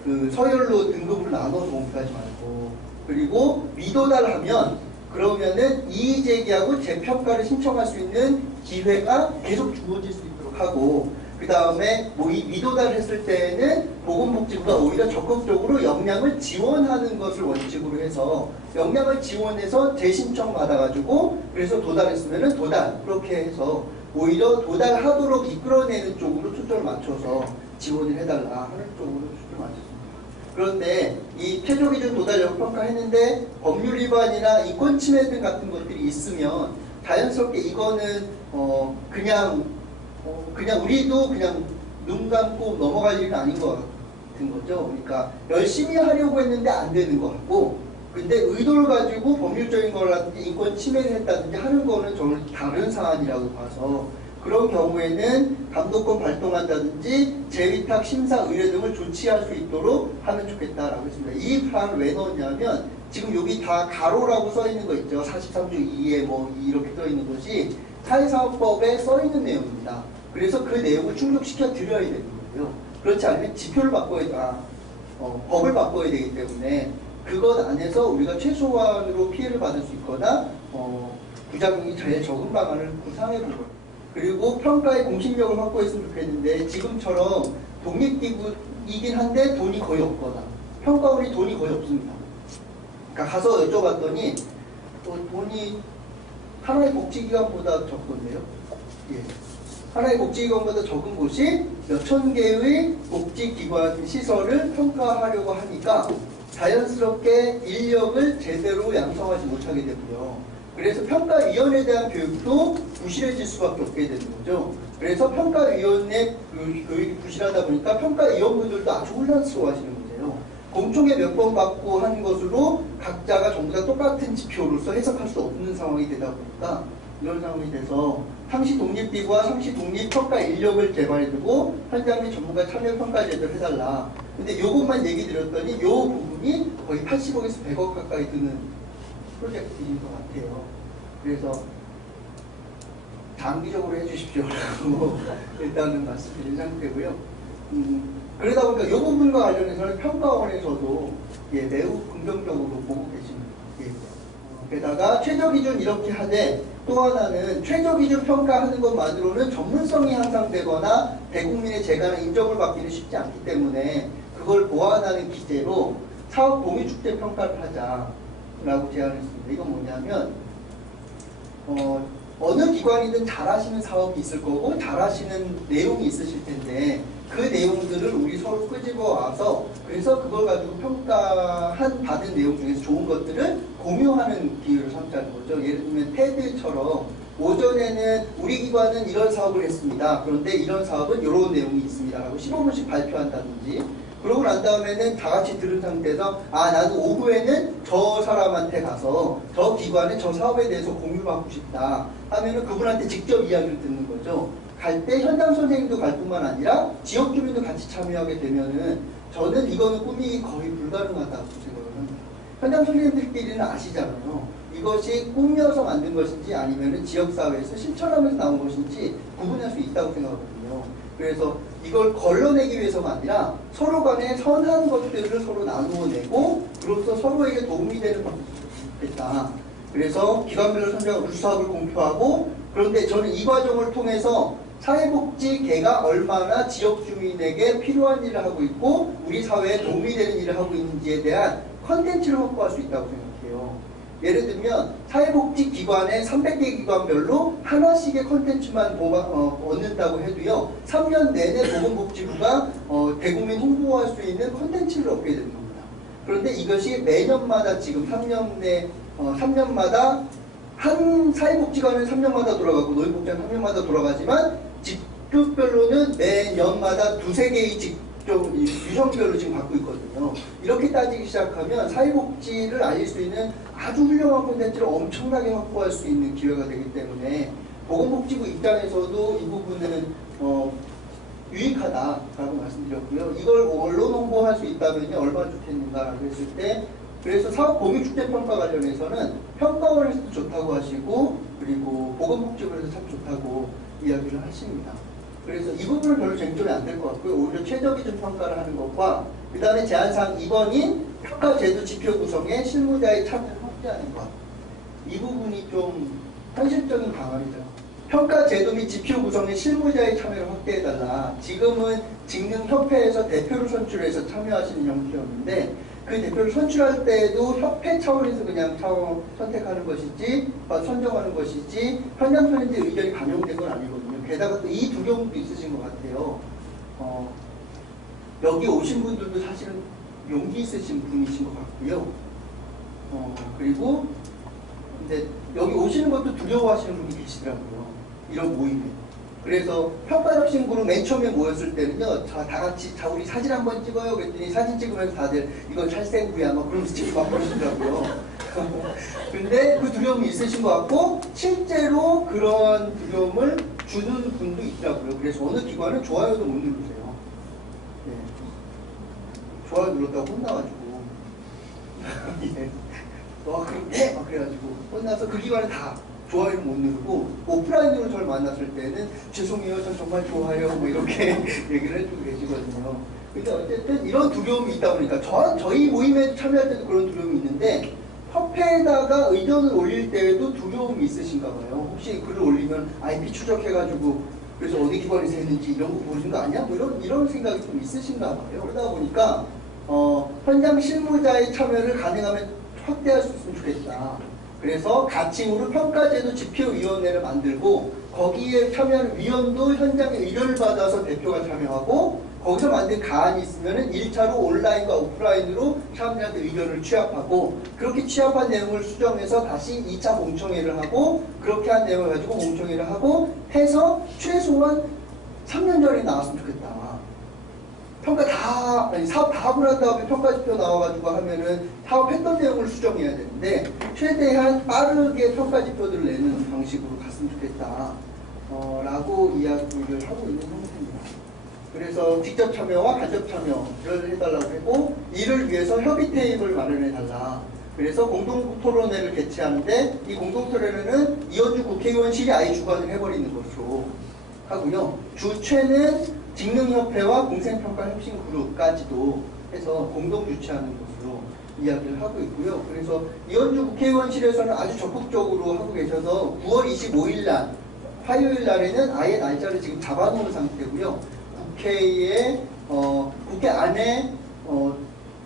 그 서열로 등급으로 나눠서 공표하지 말고. 그리고 미도달하면 그러면은 이의 제기하고 재평가를 신청할 수 있는 기회가 계속 주어질 수 있도록 하고, 그 다음에 뭐 이 미도달했을 때에는 보건복지부가 오히려 적극적으로 역량을 지원하는 것을 원칙으로 해서 역량을 지원해서 재신청 받아가지고 그래서 도달했으면은 도달 그렇게 해서 오히려 도달하도록 이끌어내는 쪽으로 초점을 맞춰서 지원을 해달라 하는 쪽으로 초점을 맞췄습니다. 그런데 이 최저기준 도달 여부 평가했는데 법률 위반이나 인권 침해 등 같은 것들이 있으면 자연스럽게 이거는 그냥 우리도 그냥 눈 감고 넘어갈 일은 아닌 것 같은 거죠. 그러니까 열심히 하려고 했는데 안 되는 것 같고, 근데 의도를 가지고 법률적인 거라든지 인권 침해를 했다든지 하는 거는 저는 다른 사안이라고 봐서 그런 경우에는 감독권 발동한다든지 재위탁 심사 의뢰 등을 조치할 수 있도록 하면 좋겠다라고 했습니다. 이 사안을 왜 넣었냐면 지금 여기 다 가로라고 써 있는 거 있죠. 43조 2에 뭐 이렇게 써 있는 것이 사회사업법에 써 있는 내용입니다. 그래서 그 내용을 충족시켜 드려야 되는 거고요. 그렇지 않으면 지표를 법을 바꿔야 되기 때문에 그것 안에서 우리가 최소한으로 피해를 받을 수 있거나 부작용이 제일 적은 방안을 구상해 본 거예요. 그리고 평가의 공신력을 확보했으면 좋겠는데 지금처럼 독립기구이긴 한데 돈이 거의 없거나 평가원이 돈이 거의 없습니다. 그러니까 가서 여쭤봤더니 돈이 하나의 복지기관보다 적던데요. 예. 하나의 복지기관보다 적은 곳이 몇천 개의 복지기관 시설을 평가하려고 하니까 자연스럽게 인력을 제대로 양성하지 못하게 되고요. 그래서 평가위원회에 대한 교육도 부실해질 수밖에 없게 되는 거죠. 그래서 평가위원회 교육이 부실하다 보니까 평가위원분들도 아주 혼란스러워하시는 거예요. 공청회 몇 번 받고 한 것으로 각자가 전부 다 똑같은 지표로서 해석할 수 없는 상황이 되다 보니까 이런 상황이 돼서 상시 독립기구와 상시 독립평가 인력을 개발해주고 현장 및 전문가 참여평가 제도를 해달라. 근데 요것만 얘기 드렸더니 요 부분이 거의 80억에서 100억 가까이 드는 프로젝트인 것 같아요. 그래서 장기적으로 해주십시오라고 일단은 말씀드린 상태고요. 그러다 보니까 이 부분과 관련해서는 평가원에서도 매우 긍정적으로 보고 계십니다. 게다가 최저기준 이렇게 하되 또 하나는 최저기준 평가하는 것만으로는 전문성이 향상되거나 대국민의 재간의 인정을 받기는 쉽지 않기 때문에 그걸 보완하는 기제로 사업 공유축제 평가를 하자라고 제안했습니다. 이건 뭐냐면 어느 기관이든 잘하시는 사업이 있을 거고 잘하시는 내용이 있으실 텐데 그 내용들을 우리 서로 끄집어 와서 그래서 그걸 가지고 받은 내용 중에서 좋은 것들을 공유하는 기회를 삼자는 거죠. 예를 들면 테드처럼 오전에는 우리 기관은 이런 사업을 했습니다. 그런데 이런 사업은 이런 내용이 있습니다. 라고 15분씩 발표한다든지 그러고 난 다음에는 다 같이 들은 상태에서 나도 오후에는 저 사람한테 가서 저 기관의 저 사업에 대해서 공유받고 싶다 하면은 그분한테 직접 이야기를 듣는 거죠. 갈 때 현장 선생님도 갈 뿐만 아니라 지역 주민도 같이 참여하게 되면은 저는 이거는 꾸미기 거의 불가능하다고 생각을 합니다. 현장 선생님들끼리는 아시잖아요. 이것이 꾸며서 만든 것인지 아니면은 지역사회에서 실천하면서 나온 것인지 구분할 수 있다고 생각하거든요. 그래서 이걸 걸러내기 위해서가 아니라 서로 간에 선한 것들을 서로 나누어내고 그로써 서로에게 도움이 되는 방법이 좋겠다. 그래서 기관별로 선정한 우수사업을 공표하고 그런데 저는 이 과정을 통해서 사회복지계가 얼마나 지역 주민에게 필요한 일을 하고 있고 우리 사회에 도움이 되는 일을 하고 있는지에 대한 컨텐츠를 확보할 수 있다고 생각해요. 예를 들면 사회복지기관의 300개 기관별로 하나씩의 컨텐츠만 얻는다고 해도요 3년 내내 보건복지부가 대국민 홍보할 수 있는 컨텐츠를 얻게 되는 겁니다. 그런데 이것이 매년마다 지금 3년마다 한 사회복지관은 3년마다 돌아가고 노인복지관은 3년마다 돌아가지만 직급별로는 매년마다 두세 개의 유형별로 지금 받고 있거든요. 이렇게 따지기 시작하면 사회복지를 알릴 수 있는 아주 훌륭한 콘텐츠를 엄청나게 확보할 수 있는 기회가 되기 때문에 보건복지부 입장에서도 이 부분은 유익하다라고 말씀드렸고요. 이걸 언론 홍보할 수 있다면 얼마나 좋겠는가라고 했을 때, 그래서 사업 공익축제평가 관련해서는 평가원에서도 좋다고 하시고, 그리고 보건복지부에서 참 좋다고 이야기를 하십니다. 그래서 이 부분은 별로 쟁점이 안 될 것 같고요. 오히려 최저기준 평가를 하는 것과 그 다음에 제안사항 2번인 평가제도 지표 구성에 실무자의 참여를 확대하는 것, 이 부분이 좀 현실적인 방안이죠. 평가제도 및 지표 구성에 실무자의 참여를 확대해달라. 지금은 직능협회에서 대표를 선출해서 참여하시는 형태였는데, 그 대표를 선출할 때에도 협회 차원에서 그냥 선택하는 것이지, 선정하는 것이지, 현장 편인데 의견이 반영된 건 아니거든요. 게다가 또 이 두 경우도 있으신 것 같아요. 여기 오신 분들도 사실은 용기 있으신 분이신 것 같고요. 그리고 근데 여기 오시는 것도 두려워하시는 분이 계시더라고요. 이런 모임에. 그래서 평가협신그룹 맨 처음에 모였을 때는요, 다 같이 우리 사진 한번 찍어요. 그랬더니 사진 찍으면서 다들 이건 찰생구야 막 그러면서 찍고 막 그러시더라고요. 근데 그 두려움이 있으신 것 같고, 실제로 그런 두려움을 주는 분도 있더라고요. 그래서 어느 기관은 좋아요도 못 누르세요. 네. 좋아요 눌렀다고 혼나가지고. 예. 그래? 막 그래가지고 혼나서 그 기관은 다 좋아요를 못 누르고, 오프라인으로 저를 만났을 때는 죄송해요, 전 정말 좋아요, 뭐 이렇게 얘기를 해주고 계시거든요. 근데 어쨌든 이런 두려움이 있다 보니까 저희 모임에 참여할 때도 그런 두려움이 있는데, 협회에다가 의견을 올릴 때에도 두려움이 있으신가 봐요. 혹시 글을 올리면 IP 추적해가지고 그래서 어디 기관에서 했는지 이런 거 보여준 거 아니야? 뭐 이런 생각이 좀 있으신가 봐요. 그러다 보니까 현장 실무자의 참여를 가능하면 확대할 수 있으면 좋겠다. 그래서 가칭으로 평가제도 지표위원회를 만들고, 거기에 참여하는 위원도 현장에 의견을 받아서 대표가 참여하고, 거기서 만든 가안이 있으면 1차로 온라인과 오프라인으로 사람들한테 의견을 취합하고, 그렇게 취합한 내용을 수정해서 다시 2차 공청회를 하고, 그렇게 한 내용을 가지고 공청회를 하고 해서 최소한 3년 전에 나왔으면 좋겠다. 사업 다 하고 난 다음에 평가지표 나와가지고 하면은 사업했던 내용을 수정해야 되는데, 최대한 빠르게 평가지표들을 내는 방식으로 갔으면 좋겠다. 라고 이야기를 하고 있는 상태입니다. 그래서 직접 참여와 간접 참여를 해달라고 하고, 이를 위해서 협의 테이블을 마련해달라. 그래서 공동 토론회를 개최하는데, 이 공동 토론회는 이현주 국회의원실이 아예 주관을 해버리는 것으로 하고요. 주최는 직능협회와 공생평가협신그룹까지도 해서 공동 주최하는 것으로 이야기를 하고 있고요. 그래서 이현주 국회의원실에서는 아주 적극적으로 하고 계셔서 9월 25일 날 화요일 날에는 아예 날짜를 지금 잡아놓은 상태고요. 국회 안에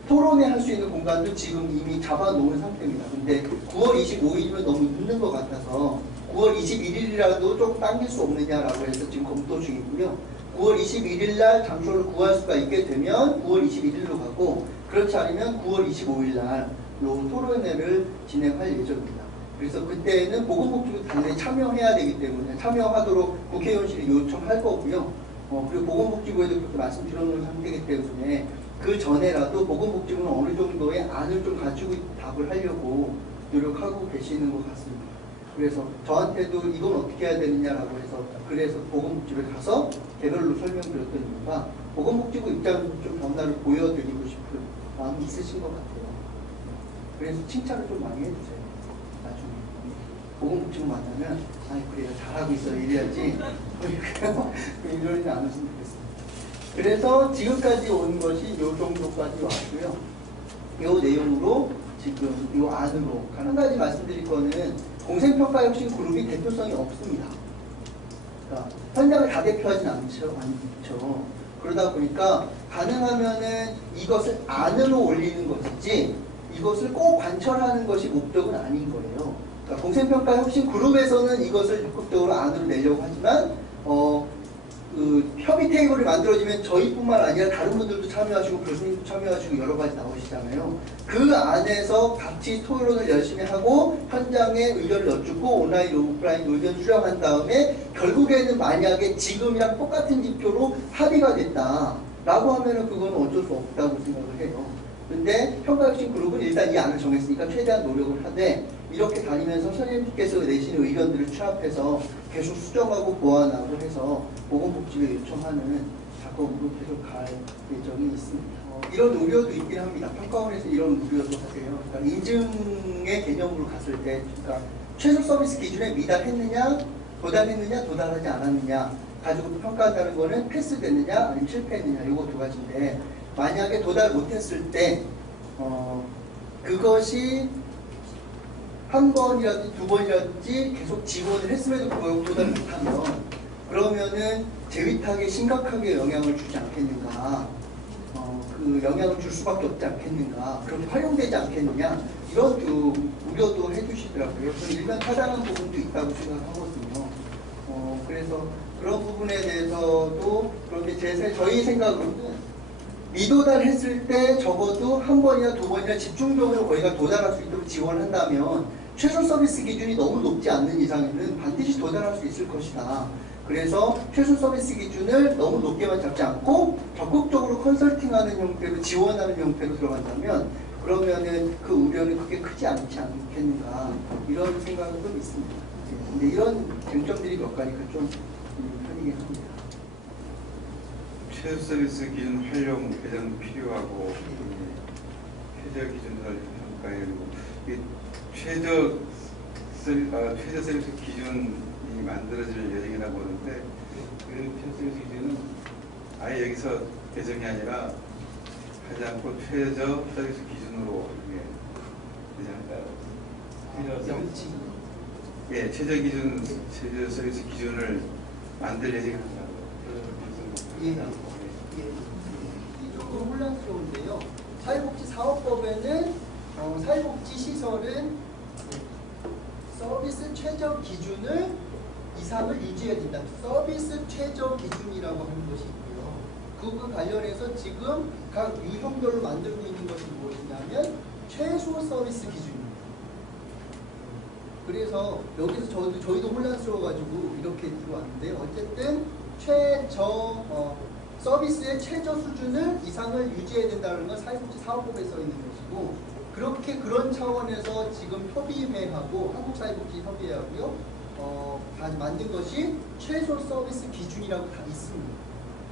토론회 할 수 있는 공간도 지금 이미 잡아놓은 상태입니다. 근데 9월 25일이면 너무 늦는 것 같아서 9월 21일이라도 조금 당길 수 없느냐라고 해서 지금 검토 중이고요. 9월 21일 날 장소를 구할 수가 있게 되면 9월 21일로 가고, 그렇지 않으면 9월 25일 날로 토론회를 진행할 예정입니다. 그래서 그때는 보건복지부 당연히 참여해야 되기 때문에 참여하도록 국회의원실이 요청할 거고요. 그리고 보건복지부에도 그렇게 말씀드려놓은 상태이기 때문에 그 전에라도 보건복지부는 어느 정도의 안을 좀 가지고 답을 하려고 노력하고 계시는 것 같습니다. 그래서 저한테도 이건 어떻게 해야 되느냐라고 해서, 그래서 보건복지부에 가서 개별로 설명드렸던 이유가 보건복지부 입장에서 좀 변화를 보여드리고 싶은 마음이 있으신 것 같아요. 그래서 칭찬을 좀 많이 해주세요. 나중에 보건복지부 만나면 아니 그래요, 잘하고 있어 이래야지 이러지 않으시면 좋겠습니다. 그래서 지금까지 온 것이 요 정도까지 왔고요. 요 내용으로 지금 요 안으로 한 가지 말씀드릴 거는, 공생평가협신그룹이 대표성이 없습니다. 그러니까 현장을 다 대표하진 않죠. 그러다 보니까 가능하면은 이것을 안으로 올리는 것이지 이것을 꼭 관철하는 것이 목적은 아닌 거예요. 그러니까 공생평가협신그룹에서는 이것을 적극적으로 안으로 내려고 하지만 그 협의 테이블이 만들어지면 저희뿐만 아니라 다른 분들도 참여하시고 교수님도 참여하시고 여러 가지 나오시잖아요. 그 안에서 같이 토론을 열심히 하고 현장에 의견을 여쭙고 온라인, 오프라인 의견 수렴한 다음에 결국에는 만약에 지금이랑 똑같은 지표로 합의가 됐다라고 하면은 그거는 어쩔 수 없다고 생각을 해요. 근데 평가혁신 그룹은 일단 이 안을 정했으니까 최대한 노력을 하되 이렇게 다니면서 선생님께서 내시는 의견들을 취합해서 계속 수정하고 보완하고 해서 보건복지부에 요청하는 작업으로 계속 갈 예정이 있습니다. 이런 우려도 있긴 합니다. 평가원에서 이런 우려도 하세요. 그러니까 인증의 개념으로 갔을 때 그러니까 최소 서비스 기준에 미달했느냐, 도달했느냐, 도달하지 않았느냐 가지고 평가한다는 거는 패스됐느냐, 아니면 실패했느냐 이거 두 가지인데 만약에 도달 못했을 때 그것이 한 번이라든지 두 번이라든지 계속 지원을 했음에도 불구하고 도달 못하면 그러면은 재위탁에 심각하게 영향을 주지 않겠는가, 그 영향을 줄 수밖에 없지 않겠는가, 그렇게 활용되지 않겠느냐 이런 우려도 해주시더라고요. 저는 일면 타당한 부분도 있다고 생각하거든요. 그래서 그런 부분에 대해서도 그렇게 저희 생각으로는 미도달했을 때 적어도 한 번이나 두 번이나 집중적으로 거기가 도달할 수 있도록 지원한다면 최소 서비스 기준이 너무 높지 않는 이상에는 반드시 도달할 수 있을 것이다. 그래서 최소 서비스 기준을 너무 높게만 잡지 않고 적극적으로 컨설팅하는 형태로 지원하는 형태로 들어간다면 그러면은 그 우려는 그렇게 크지 않지 않겠는가 이런 생각은 좀 있습니다. 근데 이런 쟁점들이 몇 가지가 좀 편이긴 합니다. 최저 서비스 기준 활용 개정 필요하고 최저 기준을 평가해 그리고 최저 서비스 기준이 만들어질 예정이라고 하는데 그 최저 서비스 기준은 아예 여기서 개정이 아니라 하지 않고 최저 서비스 기준으로 예, 최저 서비스 기준을 만들 예정입니다. 이 조금 혼란스러운데요. 사회복지사업법에는 사회복지 시설은 서비스 최저 기준을 이상을 유지해야 된다. 서비스 최저 기준이라고 하는 것이 있고요. 그거 관련해서 지금 각 유형별로 만들고 있는 것이 무엇이냐면 최소 서비스 기준입니다. 그래서 여기서 저희도 혼란스러워가지고 이렇게 들어왔는데 어쨌든 서비스의 최저 수준을 이상을 유지해야 된다는 건 사회복지사업법에 써 있는 것이고 그런 차원에서 지금 협의회하고 한국사회복지협의회하고요 만든 것이 최소 서비스 기준이라고 다 있습니다.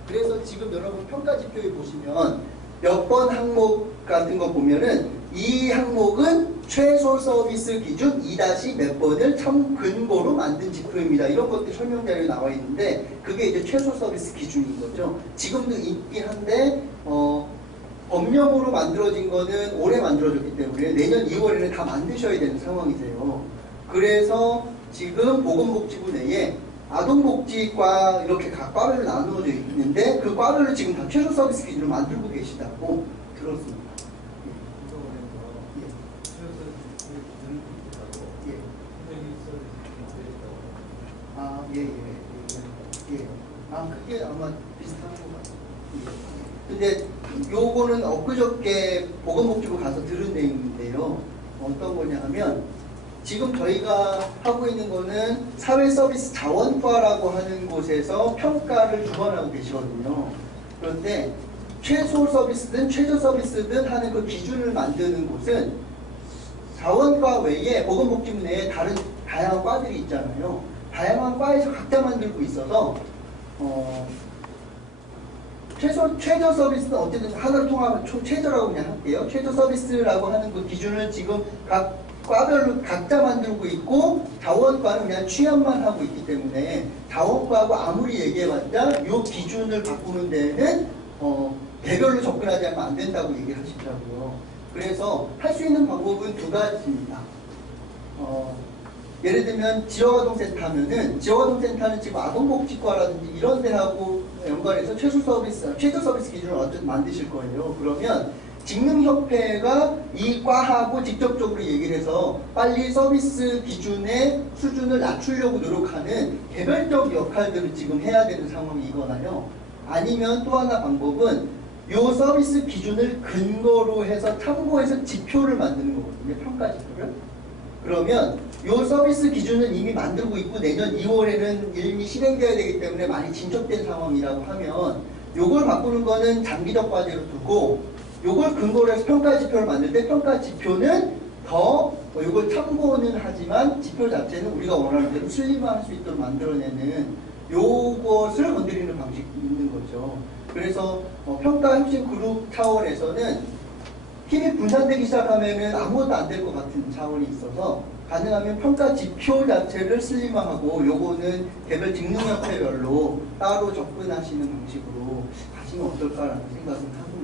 그래서 지금 여러분 평가지표에 보시면 몇 번 항목 같은 거 보면은 이 항목은 최소 서비스 기준 2- 몇 번을 근거로 만든 지표입니다. 이런 것들 설명 자료에 나와 있는데 그게 이제 최소 서비스 기준인 거죠. 지금도 있긴 한데 법령으로 만들어진 거는 올해 만들어졌기 때문에 내년 2월에는 다 만드셔야 되는 상황이세요. 그래서 지금 보건복지부 내에 아동복지과 이렇게 각 과별로 나누어져 있는데 그 과별로 지금 다 최소 서비스 기준을 만들고 계시다고 들었습니다. 그게 아마 비슷한 것 같아요. 근데 요거는 엊그저께 보건복지부 가서 들은 내용인데요. 어떤 거냐 하면 지금 저희가 하고 있는 거는 사회서비스 자원과라고 하는 곳에서 평가를 두 번 하고 계시거든요. 그런데 최소 서비스든 최저 서비스든 하는 그 기준을 만드는 곳은 자원과 외에 보건복지부 내에 다양한 과들이 있잖아요. 다양한 과에서 각자 만들고 있어서 최저 서비스는 어쨌든 하나를 통합한 최저라고 그냥 할게요. 최저 서비스라고 하는 그 기준을 지금 각 과별로 각자 만들고 있고 자원과는 그냥 취합만 하고 있기 때문에 자원과하고 아무리 얘기해봤자 이 기준을 바꾸는 데는 개별로 접근하지 않으면 안 된다고 얘기하시더라고요. 그래서 할 수 있는 방법은 두 가지입니다. 예를 들면 지역아동센터 하면은 지역아동센터는 지금 아동복지과라든지 이런 데하고 연관해서 최저 서비스 기준을 어쨌든 만드실 거예요. 그러면 직능협회가 이 과하고 직접적으로 얘기를 해서 빨리 서비스 기준의 수준을 낮추려고 노력하는 개별적 역할들을 지금 해야 되는 상황이거나요. 아니면 또 하나 방법은 요 서비스 기준을 근거로 해서 참고해서 지표를 만드는 거거든요. 평가 지표를. 그러면 요 서비스 기준은 이미 만들고 있고 내년 2월에는 이미 실행돼야 되기 때문에 많이 진척된 상황이라고 하면 요걸 바꾸는 거는 장기적 과제로 두고 요걸 근거로 해서 평가 지표를 만들 때 평가 지표는 더 요걸 참고는 하지만 지표 자체는 우리가 원하는 대로 슬림화할 수 있도록 만들어내는 요것을 건드리는 방식이 있는 거죠. 그래서 평가 혁신 그룹 차원에서는 힘이 분산되기 시작하면은 아무것도 안 될 것 같은 차원이 있어서 가능하면 평가 지표 자체를 슬림화하고 요거는 개별 직능협회별로 따로 접근하시는 방식으로 가시면 어떨까라는 생각은 하고